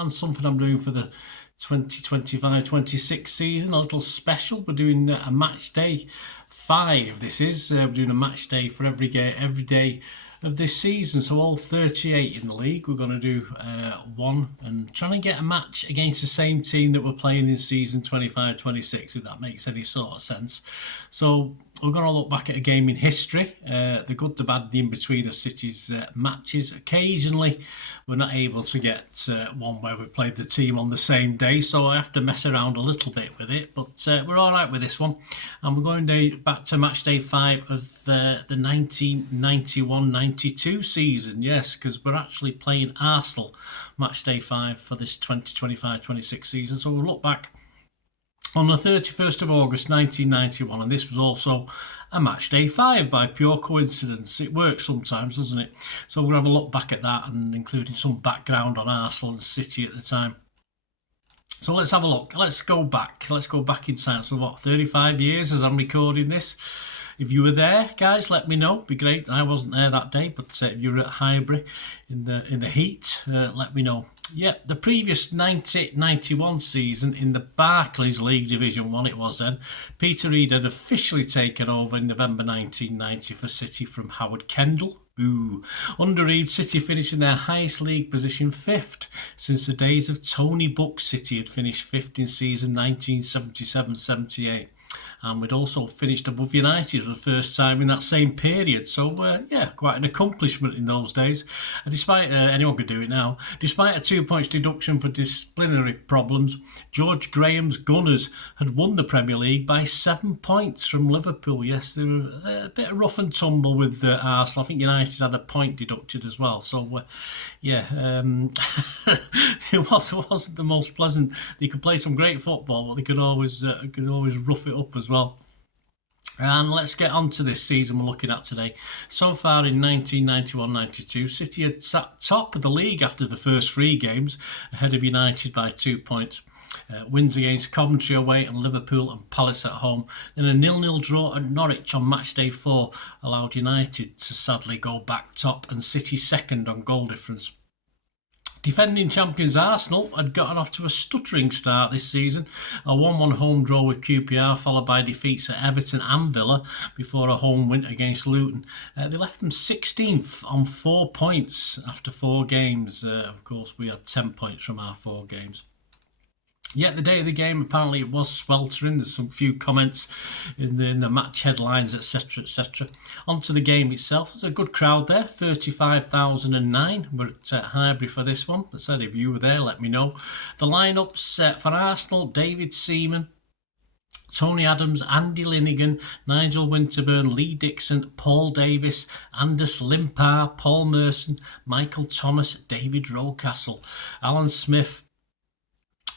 and something I'm doing for the 2025-26 season, a little special. We're doing a match day 5. This is we're doing a match day for every day of this season, so all 38 in the league. We're going to do one and trying to get a match against the same team that we're playing in season 25-26, if that makes any sort of sense. So we're going to look back at a game in history, the good, the bad, the in-between of City's matches. Occasionally we're not able to get one where we played the team on the same day, so I have to mess around a little bit with it, but we're all right with this one. And we're going back to match day 5 of the 1991-92 season, yes, because we're actually playing Arsenal match day 5 for this 2025-26 season. So we'll look back on the 31st of August 1991, and this was also a match day 5 by pure coincidence. It works sometimes, doesn't it? So we'll have a look back at that, and including some background on Arsenal and City at the time. So let's have a look. Let's go back in time. So what, 35 years as I'm recording this? If you were there, guys, let me know. It'd be great. I wasn't there that day, but if you were at Highbury in the heat, let me know. Yeah, the previous 90-91 season in the Barclays League Division 1, it was then, Peter Reid had officially taken over in November 1990 for City from Howard Kendall. Boo. Under Reid, City finished in their highest league position, 5th. Since the days of Tony Buck, City had finished 5th in season 1977-78. And we'd also finished above United for the first time in that same period. So, yeah, quite an accomplishment in those days. And despite, anyone could do it now, despite a 2 points deduction for disciplinary problems, George Graham's Gunners had won the Premier League by 7 points from Liverpool. Yes, they were a bit of rough and tumble with Arsenal. I think United had a point deducted as well. So, yeah, it wasn't the most pleasant. They could play some great football, but they could always rough it up as well. And let's get on to this season we're looking at today. So far in 1991-92, City had sat top of the league after the first 3 games, ahead of United by 2 points. Wins against Coventry away and Liverpool and Palace at home. Then a 0-0 draw at Norwich on match day 4 allowed United to sadly go back top and City second on goal difference. Defending champions Arsenal had gotten off to a stuttering start this season. A 1-1 home draw with QPR, followed by defeats at Everton and Villa before a home win against Luton. They left them 16th on 4 points after 4 games. Of course, we had 10 points from our 4 games. Yet the day of the game, apparently it was sweltering. There's some few comments in the match headlines, etc., etc. On to the game itself. There's a good crowd there, 35,009. We're at Highbury for this one. I said if you were there, let me know. The lineups for Arsenal: David Seaman, Tony Adams, Andy Linnigan, Nigel Winterburn, Lee Dixon, Paul Davis, Anders Limpar, Paul Merson, Michael Thomas, David Rocastle, Alan Smith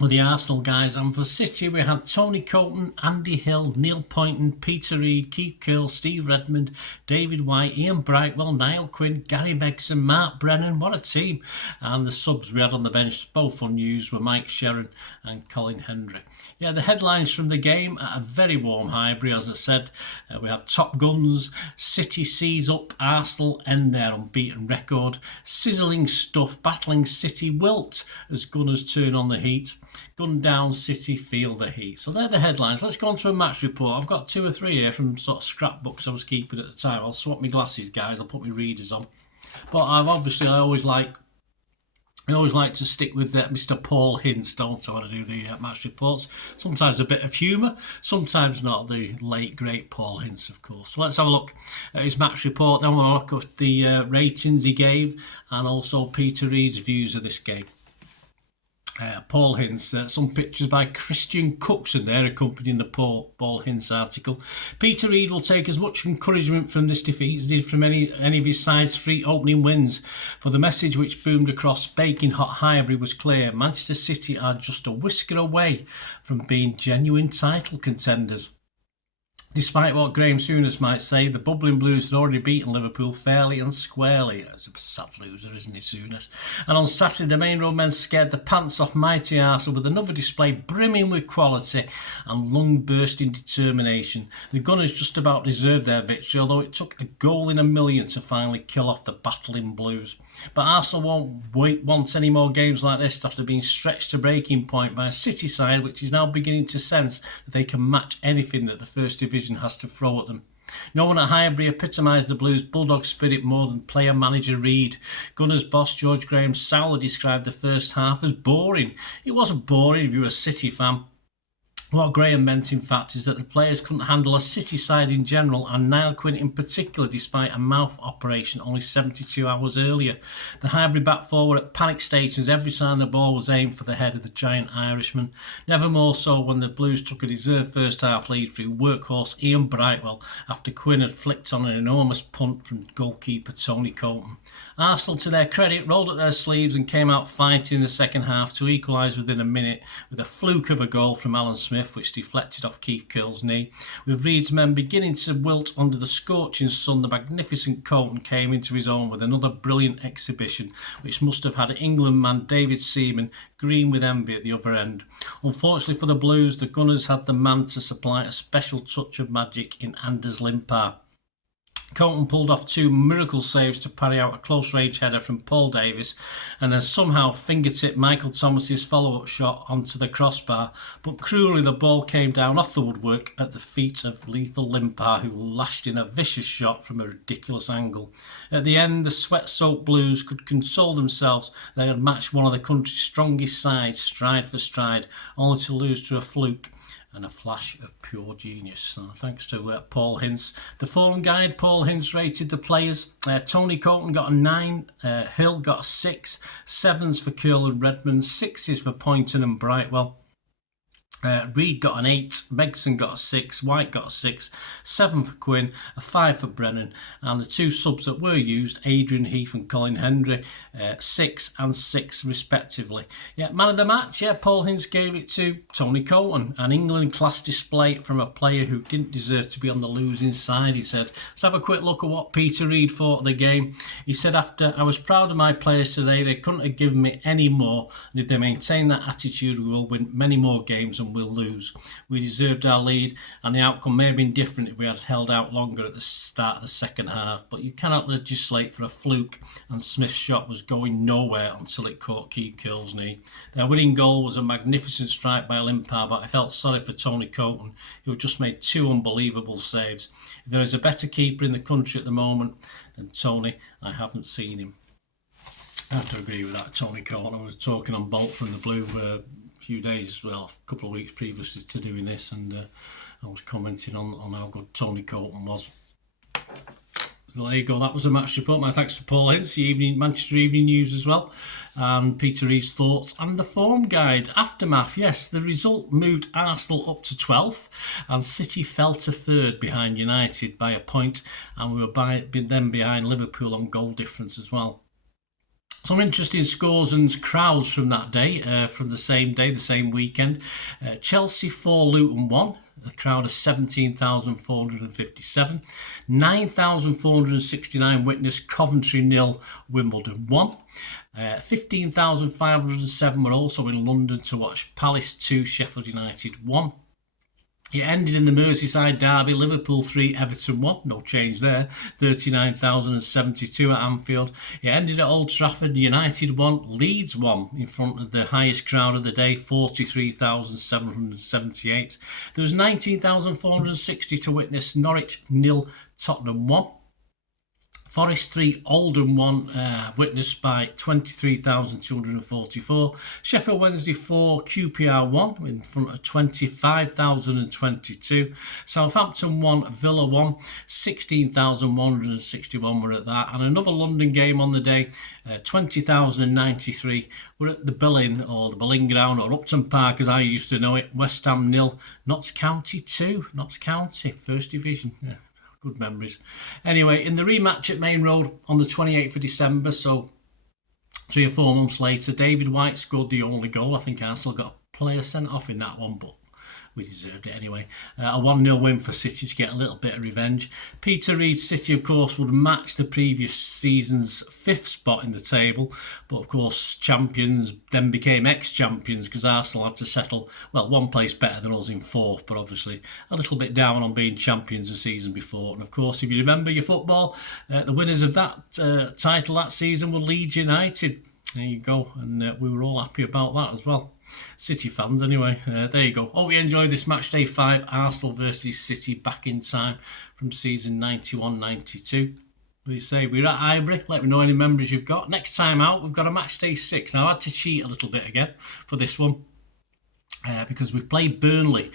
were the Arsenal guys, and for City we had Tony Coton, Andy Hill, Neil Poynton, Peter Reid, Keith Curl, Steve Redmond, David White, Ian Brightwell, Niall Quinn, Gary Megson, Mark Brennan. What a team. And the subs we had on the bench, both unused, were Mike Sherron and Colin Hendry. Yeah, the headlines from the game at a very warm Highbury, as I said. We had Top Guns, City seize up, Arsenal end their unbeaten record, sizzling stuff, battling City wilt as Gunners turn on the heat. Gun down, City feel the heat. So they're the headlines. Let's go on to a match report. I've got 2 or 3 here from sort of scrapbooks I was keeping at the time. I'll swap my glasses, guys. I'll put my readers on. But I always like to stick with Mr. Paul Hince, don't I, when I do the match reports. Sometimes a bit of humour, sometimes not. The late, great Paul Hince, of course. So let's have a look at his match report. Then we'll look at the ratings he gave and also Peter Reid's views of this game. Paul Hince, some pictures by Christian Cookson there accompanying the Paul Hince article. Peter Reid will take as much encouragement from this defeat as he did from any of his side's 3 opening wins, for the message which boomed across baking hot Highbury was clear: Manchester City are just a whisker away from being genuine title contenders. Despite what Graham Souness might say, the bubbling Blues had already beaten Liverpool fairly and squarely. It's a sad loser, isn't he, Souness? And on Saturday, the Main Road men scared the pants off mighty Arsenal with another display brimming with quality and lung-bursting determination. The Gunners just about deserved their victory, although it took a goal in a million to finally kill off the battling Blues. But Arsenal won't want any more games like this after being stretched to breaking point by a City side which is now beginning to sense that they can match anything that the First Division has to throw at them. No one at Highbury epitomised the Blues' bulldog spirit more than player-manager Reid. Gunners boss George Graham Sowler described the first half as boring. It wasn't boring if you were a City fan. What Graham meant, in fact, is that the players couldn't handle a City side in general and Niall Quinn in particular, despite a mouth operation only 72 hours earlier. The Highbury back four were at panic stations every time the ball was aimed for the head of the giant Irishman. Never more so when the Blues took a deserved first-half lead through workhorse Ian Brightwell after Quinn had flicked on an enormous punt from goalkeeper Tony Colton. Arsenal, to their credit, rolled up their sleeves and came out fighting in the second half to equalise within a minute with a fluke of a goal from Alan Smith, which deflected off Keith Curle's knee. With Reid's men beginning to wilt under the scorching sun, the magnificent Colton came into his own with another brilliant exhibition, which must have had England man David Seaman green with envy at the other end. Unfortunately for the Blues, the Gunners had the man to supply a special touch of magic in Anders Limpar. Colton pulled off two miracle saves to parry out a close-range header from Paul Davis and then somehow fingertipped Michael Thomas's follow-up shot onto the crossbar, but cruelly the ball came down off the woodwork at the feet of lethal Limpar, who lashed in a vicious shot from a ridiculous angle. At the end, the sweat-soaked Blues could console themselves they had matched one of the country's strongest sides stride for stride, only to lose to a fluke and a flash of pure genius. So thanks to Paul Hintz. The forum guide, Paul Hintz rated the players. Tony Colton got a 9, Hill got a 6, 7s for Curle and Redmond, 6s for Poynton and Brightwell. Reid got an 8, Megson got a 6, White got a 6, 7 for Quinn, a 5 for Brennan, and the two subs that were used, Adrian Heath and Colin Hendry, 6 and 6 respectively. Yeah, man of the match, Paul Hintz gave it to Tony Colton, an England class display from a player who didn't deserve to be on the losing side, he said. Let's have a quick look at what Peter Reid thought of the game. He said, after I was proud of my players today, they couldn't have given me any more, and if they maintain that attitude, we will win many more games and we'll lose. We deserved our lead and the outcome may have been different if we had held out longer at the start of the second half, but you cannot legislate for a fluke, and Smith's shot was going nowhere until it caught Keith Curle's knee. Their winning goal was a magnificent strike by Limpar, but I felt sorry for Tony Colton, who had just made 2 unbelievable saves. If there is a better keeper in the country at the moment than Tony, I haven't seen him. I have to agree with that. Tony Colton, I was talking on Bolt from the Blue few days, well, a couple of weeks previously to doing this, and I was commenting on how good Tony Colton was. So there you go, that was a match report. My thanks to Paul Hintz, the Manchester Evening News as well, and Peter Reid's thoughts and the form guide. Aftermath, yes, the result moved Arsenal up to 12th and City fell to 3rd behind United by a point, and we were then behind Liverpool on goal difference as well. Some interesting scores and crowds from that day, from the same weekend. Chelsea 4, Luton 1. A crowd of 17,457. 9,469 witnessed Coventry 0, Wimbledon 1. 15,507 were also in London to watch Palace 2, Sheffield United 1. It ended in the Merseyside derby, Liverpool 3, Everton 1, no change there, 39,072 at Anfield. It ended at Old Trafford, United 1, Leeds 1, in front of the highest crowd of the day, 43,778. There was 19,460 to witness Norwich 0, Tottenham 1. Forest 3, Oldham 1, witnessed by 23,244. Sheffield Wednesday 4, QPR 1, in front of 25,022. Southampton 1, Villa 1, 16,161 were at that. And another London game on the day, 20,093 were at the Berlin, or the Berlin Ground, or Upton Park as I used to know it. West Ham 0, Notts County 2, Notts County, First Division, yeah. Good memories. Anyway, in the rematch at Main Road on the 28th of December, so 3 or 4 months later, David White scored the only goal. I think Arsenal got a player sent off in that one, but we deserved it anyway. A 1-0 win for City to get a little bit of revenge. Peter Reid's City, of course, would match the previous season's 5th spot in the table, but of course champions then became ex-champions because Arsenal had to settle, well, one place better than us in 4th, but obviously a little bit down on being champions the season before. And of course, if you remember your football, the winners of that title that season were Leeds United. There you go, and we were all happy about that as well. City fans anyway. There you go. Hope you enjoyed this match day 5, Arsenal versus City, back in time from season 91-92. We say we're at Highbury. Let me know any members you've got. Next time out, we've got a match day 6. Now, I had to cheat a little bit again for this one. Because we've played Burnley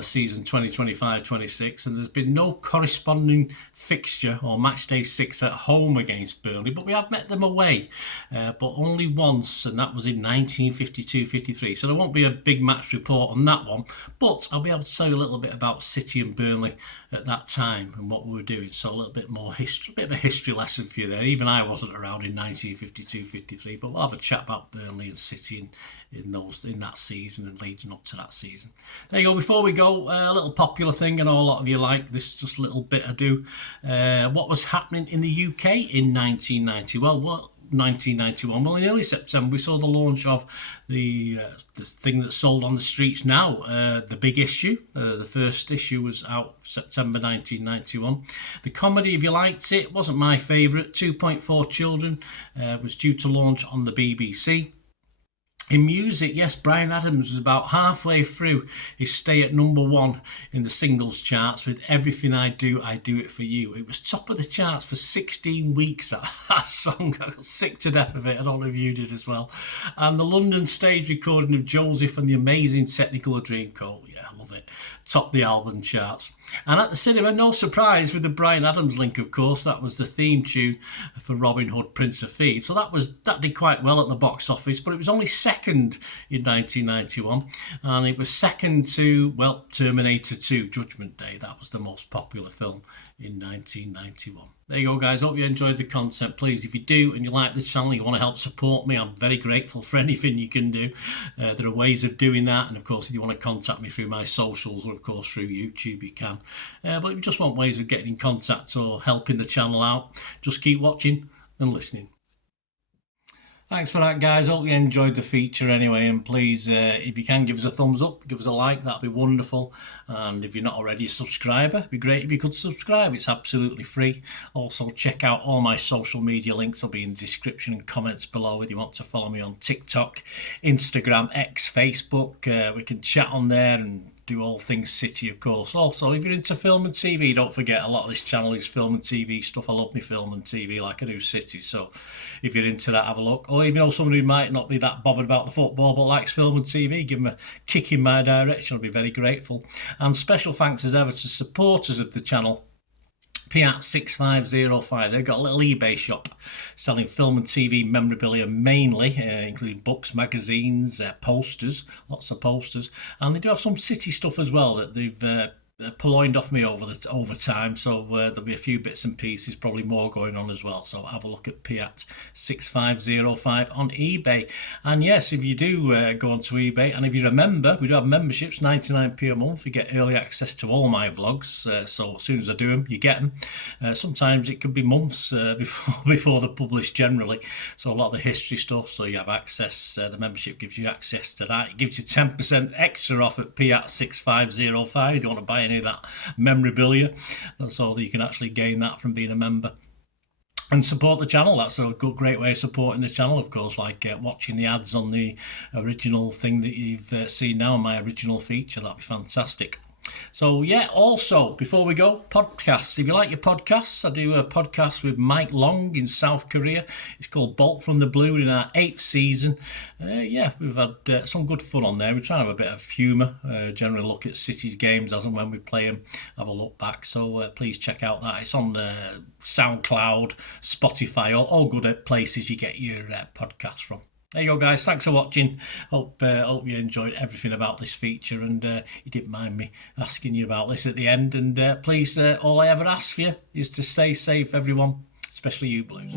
season 2025-26, and there's been no corresponding fixture or match day 6 at home against Burnley, but we have met them away, but only once, and that was in 1952-53. So there won't be a big match report on that one, but I'll be able to tell you a little bit about City and Burnley at that time and what we were doing. So a little bit more history, a bit of a history lesson for you there. Even I wasn't around in 1952-53, but we'll have a chat about Burnley and City in that season and leading up to that season. There you go. Before we go, a little popular thing, and a lot of you like this, just a little bit I do. What was happening in the UK in 1990? Well, 1991. Well, in early September, we saw the launch of the thing that's sold on the streets now, the big issue. The first issue was out September 1991. The comedy, if you liked it, wasn't my favourite. 2.4 Children was due to launch on the BBC. In music, yes, Bryan Adams was about halfway through his stay at number 1 in the singles charts with Everything I Do It For You. It was top of the charts for 16 weeks, that song. I got sick to death of it. I don't know if you did as well. And the London stage recording of Joseph and the Amazing Technicolor Dreamcoat, yeah, I love it, topped the album charts. And at the cinema, no surprise with the Bryan Adams link, of course, that was the theme tune for Robin Hood, Prince of Thieves. So that did quite well at the box office, but it was only second in 1991, and it was second to, well, Terminator 2, Judgment Day. That was the most popular film in 1991. There you go, guys. Hope you enjoyed the content. Please, if you do and you like this channel, you want to help support me, I'm very grateful for anything you can do. There are ways of doing that, and of course, if you want to contact me through my socials or of course through YouTube, you can. But if you just want ways of getting in contact or helping the channel out, just keep watching and listening. Thanks for that, guys. Hope you enjoyed the feature anyway, and please, if you can, give us a thumbs up, give us a like, that'd be wonderful. And if you're not already a subscriber, it'd be great if you could subscribe. It's absolutely free. Also, check out all my social media links. They'll be in the description and comments below if you want to follow me on TikTok, Instagram, X, Facebook. We can chat on there and do all things City, of course. Also, if you're into film and TV, don't forget, a lot of this channel is film and TV stuff. I love me film and TV like I do City. So if you're into that, have a look. Or if you know someone who might not be that bothered about the football but likes film and TV, give them a kick in my direction. I'll be very grateful. And special thanks as ever to supporters of the channel. Piat6505, they've got a little eBay shop selling film and TV memorabilia mainly, including books, magazines, posters, lots of posters, and they do have some City stuff as well that they've purloined off me over time, so there'll be a few bits and pieces, probably more going on as well. So have a look at Piat6505 on eBay. And yes, if you do go onto eBay, and if you're a member, we do have memberships, 99p a month. You get early access to all my vlogs, so as soon as I do them, you get them. Sometimes it could be months before they're published generally, so a lot of the history stuff, so you have access. The membership gives you access to that. It gives you 10% extra off at Piat6505 if you want to buy any of that memorabilia. That's all that you can actually gain that from being a member and support the channel. That's a great way of supporting the channel, of course, like watching the ads on the original thing that you've seen now, my original feature. That'd be fantastic. So yeah, also, before we go, podcasts. If you like your podcasts, I do a podcast with Mike Long in South Korea. It's called Bolt from the Blue, in our 8th season. Yeah, we've had some good fun on there. We're trying to have a bit of humour, generally look at City's games as and when we play them, have a look back. So please check out that. It's on Soundcloud, Spotify, all good places you get your podcasts from. There you go, guys. Thanks for watching. Hope you enjoyed everything about this feature, and you didn't mind me asking you about this at the end. And please, all I ever ask for you is to stay safe, everyone, especially you Blues.